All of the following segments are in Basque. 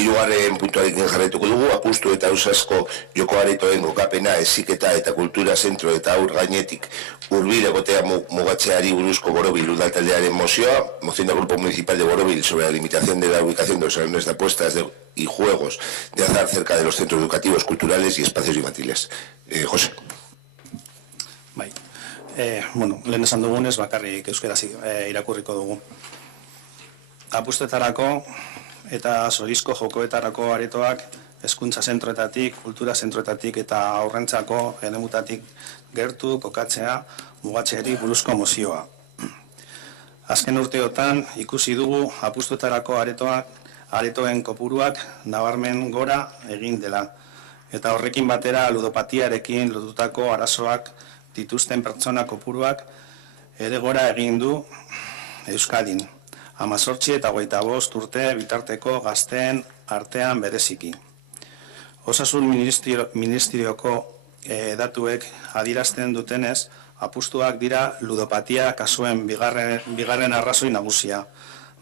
Hirugarren puntuarekin jarraituko dugu, apustu eta ausazko joko aretoen kokapena, heziketa eta kultura zentro eta aur gainetik hurbil egotea mugatzeari buruzko Borobil udaltaldearen mozioa, moción del Grupo Municipal de Borobil sobre la limitación de la ubicación de los salones de apuestas y juegos de azar cerca de los centros educativos, culturales y espacios infantiles. José. Bai. Lehen esan dugunez, bakarrik euskaraz irakurriko dugu. Apustetarako eta zorizko jokoetarako aretoak hezkuntza zentroetatik, kultura zentroetatik eta aurrentzako eremutatik gertu kokatzea mugatzeari buruzko mozioa. Azken urteotan ikusi dugu apustetarako aretoen kopuruak nabarmen gora egin dela, eta horrekin batera ludopatiarekin lotutako arazoak dituzten pertsona kopuruak ere gora egin du Euskadin. 18 eta 25 urte bitarteko gazteen artean bereziki. Osasun ministerioko datuek adierazten dutenez, apustuak dira ludopatia kasuen bigarren arrazoi nagusia.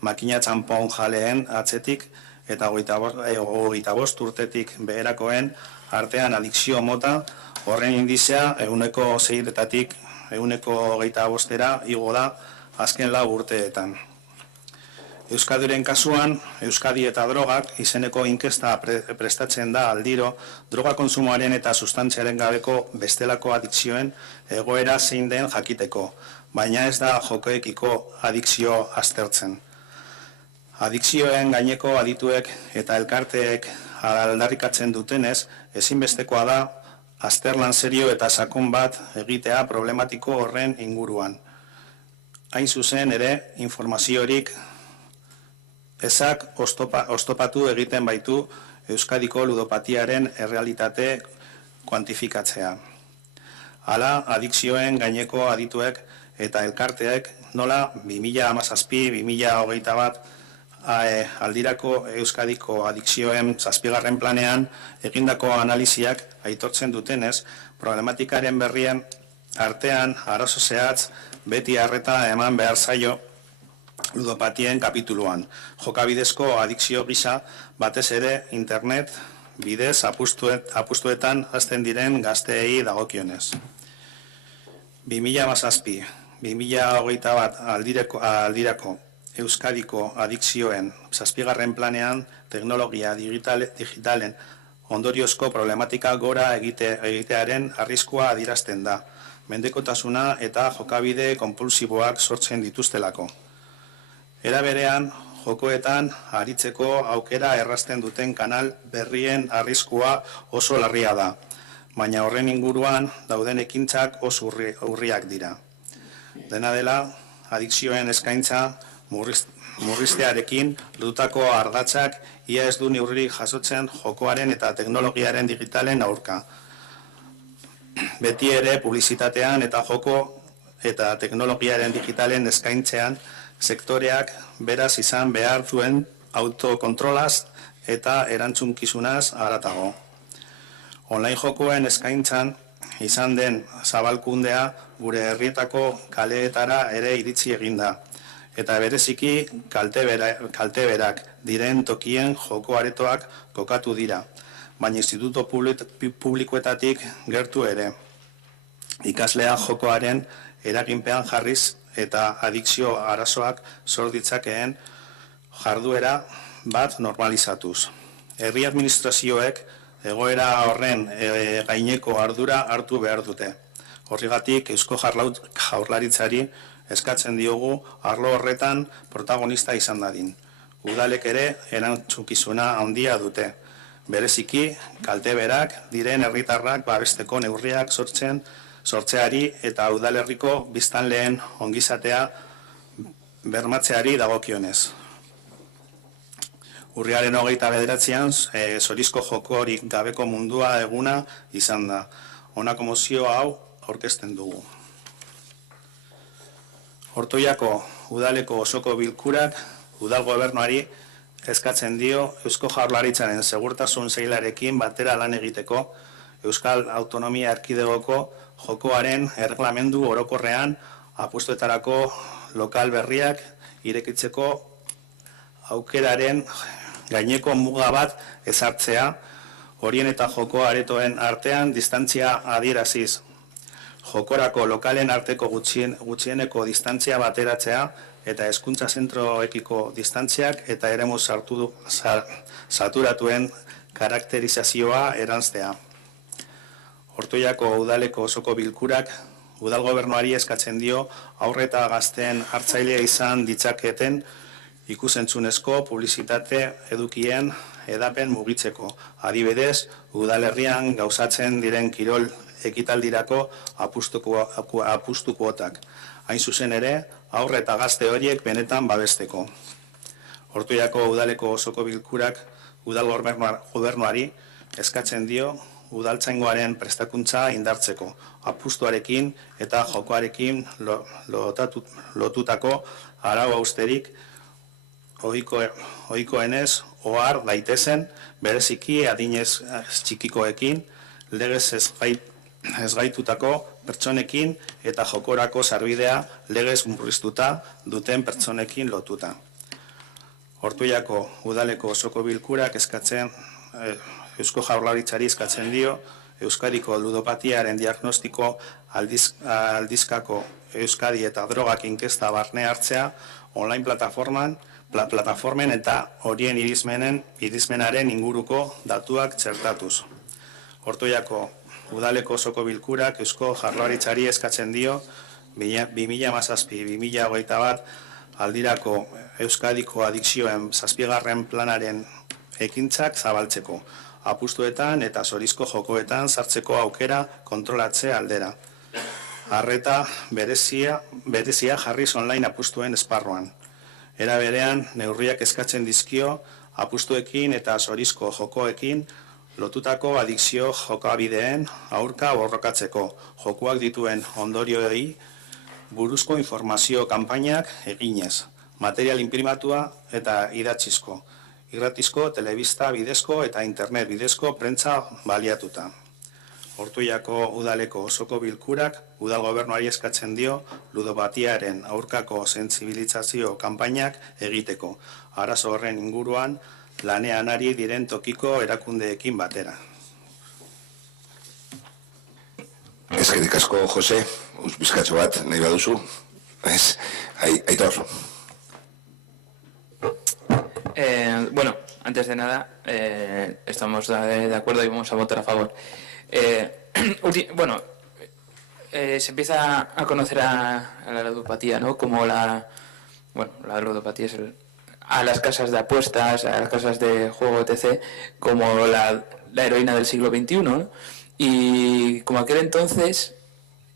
Makina txanpon jaleen atzetik eta 25 urtetik beherakoen artean adikzio mota, horren indizea 6-etatik 25-era igo da azken 4 urteetan. Euskadiren kasuan, Euskadi eta drogak izeneko inkesta prestatzen da aldiro droga konsumoaren eta sustantziaren gabeko bestelako adikzioen egoera zein den jakiteko, baina ez da jokoekiko adikzio aztertzen. Adikzioen gaineko adituek eta elkarteek aldarrikatzen dutenez, ezinbestekoa da azterlan serio eta sakon bat egitea problematiko horren inguruan. Hain zuzen ere, informaziorik ezak oztopatu egiten baitu Euskadiko ludopatiaren errealitate kuantifikatzea. Hala, adikzioen gaineko adituek eta elkarteek nola 2017-2021 aldirako Euskadiko adikzioen 7. planean egindako analiziak aitortzen dutenez, problematikaren berrien artean arazo zehatz beti arreta eman behar zaio ludopatien kapituluan. Jokabidezko adikzio gisa batez ere internet bidez apustuetan hasten diren gazteei dagokionez. 2017-2021 aldirako Euskadiko adikzioen 7. planean teknologia digitalen ondoriozko problematika gora egitearen arriskua adierazten da, mendekotasuna eta jokabide konpulsiboak sortzen dituztelako. Era berean, jokoetan aritzeko aukera errazten duten kanal berrien arriskua oso larria da, baina horren inguruan dauden ekintzak oso urriak dira. Dena dela, adikzioen eskaintza murriztearekin lotutako ardatzak ia ez du neurririk jasotzen jokoaren eta teknologiaren digitalen aurka. Beti ere publizitatean eta joko eta teknologiaren digitalen eskaintzean sektoreak beraz izan behar zuen autokontrolaz eta erantzunkizunaz haratago. Online jokoen eskaintzan izan den zabalkundea gure herrietako kaleetara ere iritsi eginda, eta bereziki kalteberak diren tokien joko aretoak kokatu dira, baina instituto publikoetatik gertu ere. Ikaslea jokoaren eraginpean jarriz eta adikzio arazoak sor ditzakeen jarduera bat normalizatuz. Herri administrazioek egoera horren gaineko ardura hartu behar dute. Horregatik Eusko Jaurlaritzari eskatzen diogu arlo horretan protagonista izan dadin. Udalek ere erantzukizuna handia dute. Bereziki kalteberak diren herritarrak babesteko neurriak sortzeari eta udalerriko biztanleen ongizatea bermatzeari dagokionez. Urriaren 29an zorizko jokorik gabeko mundua eguna izan da. Honako mozio hau aurkezten dugu. Ortuiako udaleko osoko bilkurak udal gobernuari eskatzen dio Eusko Jaurlaritzaren segurtasun sailarekin batera lan egiteko Euskal Autonomia Erkidegoko jokoaren erreglamendu orokorrean apustuetarako lokal berriak irekitzeko aukeraren gaineko muga bat ezartzea, horien eta joko aretoen artean distantzia adieraziz. Jokorako lokalen arteko gutxieneko distantzia bateratzea eta hezkuntza zentroekiko distantziak eta eremu saturatuen karakterizazioa eranztea. Ortuellako udaleko osoko bilkurak udal gobernuari eskatzen dio aurre eta gazteen hartzailea izan ditzaketen ikusentzunezko publizitate edukien edapen mugitzeko. Adibidez, udalerrian gauzatzen diren kirol ekitaldirako apustu kuotak. Hain zuzen ere, aurre eta gazte horiek benetan babesteko. Ortuellako udaleko osoko bilkurak udal gobernuari eskatzen dio udaltzaingoaren prestakuntza indartzeko, apustuarekin eta jokoarekin lotutako arau austerik ohikoenez ohar daitezen, bereziki adinez txikikoekin, legez ezgaitutako pertsonekin eta jokorako sarbidea legez murriztuta duten pertsonekin lotuta. Ortuellako udaleko osoko bilkurak eskatzen Eusko Jaurlaritzari eskatzen dio Euskadiko ludopatiaren diagnostiko aldizkako Euskadi eta drogak inkesta barne hartzea online plataformen eta horien irizmenaren inguruko datuak txertatuz. Ortuellako udaleko osoko bilkurak Eusko Jaurlaritzari eskatzen dio 2017-2021 aldirako Euskadiko adikzioen 7. planaren ekintzak zabaltzeko, apustuetan eta zorizko jokoetan sartzeko aukera kontrolatze aldera. Arreta berezia jarriz online apustuen esparruan. Era berean, neurriak eskatzen dizkio apustuekin eta zorizko jokoekin lotutako adikzio jokabideen aurka borrokatzeko, jokuak dituen ondorioei buruzko informazio kanpainak eginez, material inprimatua eta idatzizko, irratizko, telebista bidezko eta internet bidezko prentza baliatuta. Ortuellako udaleko osoko bilkurak udal gobernuari eskatzen dio ludopatiaren aurkako sentsibilizazio kanpainak egiteko, arazo horren inguruan lanean ari diren tokiko erakundeekin batera. Eskerrik asko, Jose, bizkatxo bat nahi baduzu. Aitor. Bueno, antes de nada, estamos de acuerdo y vamos a votar a favor. Bueno, se empieza a conocer a la ludopatía, ¿no? Como la ludopatía es a las casas de apuestas, a las casas de juego, etc., como la heroína del siglo XXI, ¿no? Y como aquel entonces,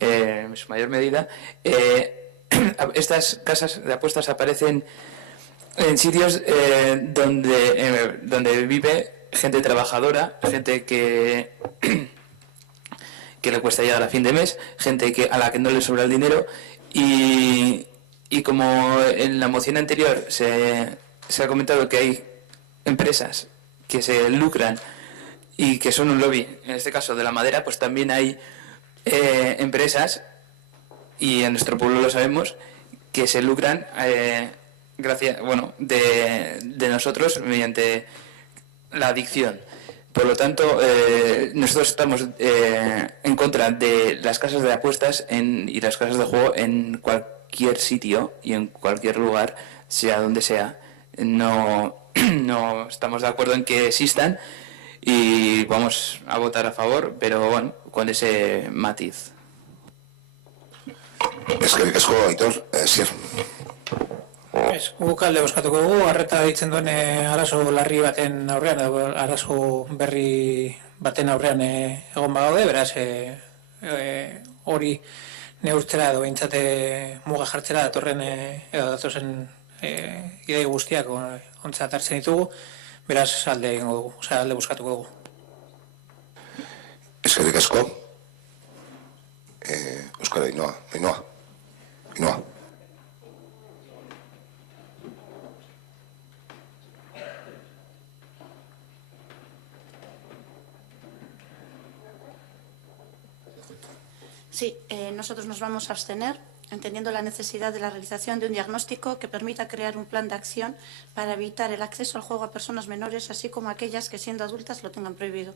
en su mayor medida, estas casas de apuestas aparecen en sitios donde vive gente trabajadora, gente que le cuesta llegar a fin de mes, gente a la que no le sobra el dinero, y como en la moción anterior se ha comentado que hay empresas que se lucran y que son un lobby, en este caso de la madera, pues también hay empresas, y en nuestro pueblo lo sabemos, que se lucran de nosotros mediante la adicción. Por lo tanto, nosotros estamos en contra de las casas de apuestas y las casas de juego en cualquier sitio y en cualquier lugar, sea donde sea. No estamos de acuerdo en que existan y vamos a votar a favor, pero bueno, con ese matiz. Eskerrik asko, Aitor. Zier. Guk alde bozkatuko dugu, arreta ditzen duen arazo larri baten aurrean, arazo berri baten aurrean egon bagaude, beraz hori neurtzera edo behintzate muga jartzera datorren edo datozen idei guztiak ontzat hartzen ditugu, beraz alde egingo dugu, alde bozkatuko dugu. Eskerrik asko. Euskara, Ainhoa. Sí, nosotros nos vamos a abstener entendiendo la necesidad de la realización de un diagnóstico que permita crear un plan de acción para evitar el acceso al juego a personas menores, así como a aquellas que siendo adultas lo tengan prohibido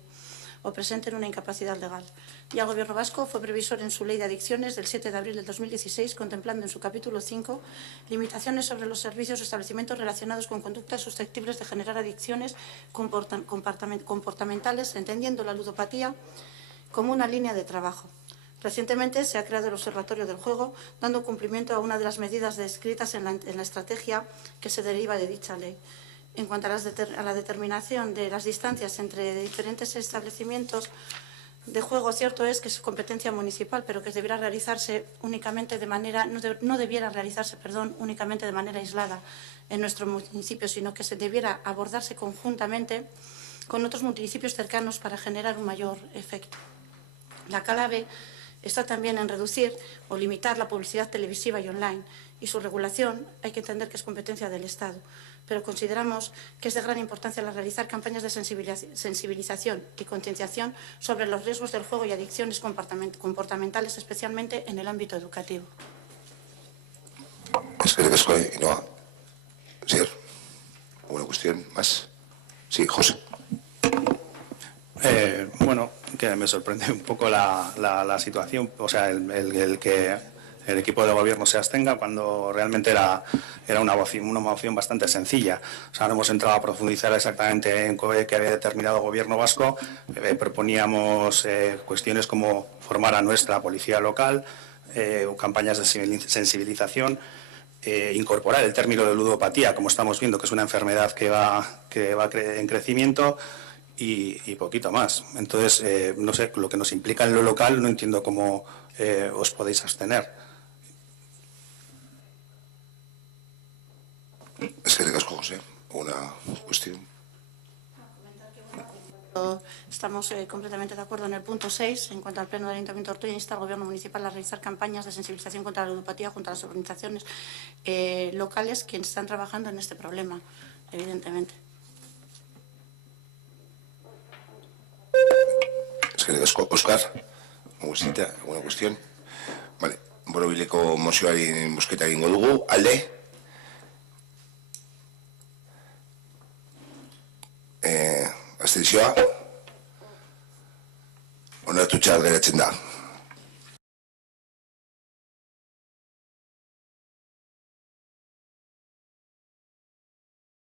o presenten una incapacidad legal. Ya el Gobierno vasco fue previsor en su Ley de Adicciones del 7 de abril del 2016, contemplando en su capítulo 5 limitaciones sobre los servicios o establecimientos relacionados con conductas susceptibles de generar adicciones comportamentales, entendiendo la ludopatía como una línea de trabajo. Recientemente se ha creado el Observatorio del Juego, dando cumplimiento a una de las medidas descritas en la estrategia que se deriva de dicha ley. En cuanto a la determinación de las distancias entre diferentes establecimientos de juego, cierto es que es competencia municipal, pero que debiera realizarse únicamente de manera, no debiera realizarse, únicamente de manera aislada en nuestro municipio, sino que se debiera abordarse conjuntamente con otros municipios cercanos para generar un mayor efecto. La clave está también en reducir o limitar la publicidad televisiva y online, y su regulación hay que entender que es competencia del Estado, pero consideramos que es de gran importancia realizar campañas de sensibilización y concienciación sobre los riesgos del juego y adicciones comportamentales, especialmente en el ámbito educativo. Eskerrik asko, Ainhoa. Sier, ¿alguna cuestión más? Sí, José. Bueno, que me sorprende un poco la situación, o sea, el que el equipo de gobierno se abstenga cuando realmente era una moción bastante sencilla. O sea, no hemos entrado a profundizar exactamente en qué había determinado el gobierno vasco. Proponíamos cuestiones como formar a nuestra policía local, campañas de sensibilización, incorporar el término de ludopatía, como estamos viendo, que es una enfermedad que va en crecimiento, y poquito más. Entonces, no sé, lo que nos implica en lo local, no entiendo cómo os podéis abstener. Eskerrik asko, José. ¿Una cuestión? Estamos completamente de acuerdo en el punto 6, en cuanto al Pleno del Ayuntamiento de Ortuella, insta al Gobierno municipal a realizar campañas de sensibilización contra la ludopatía junto a las organizaciones locales que están trabajando en este problema, evidentemente. Eskerrik asko, Óscar. ¿Alguna cuestión? Vale, borobileko mozioari bozketa egingo dugu. Alde? Abstentzioa? Onartutzat geratzen da.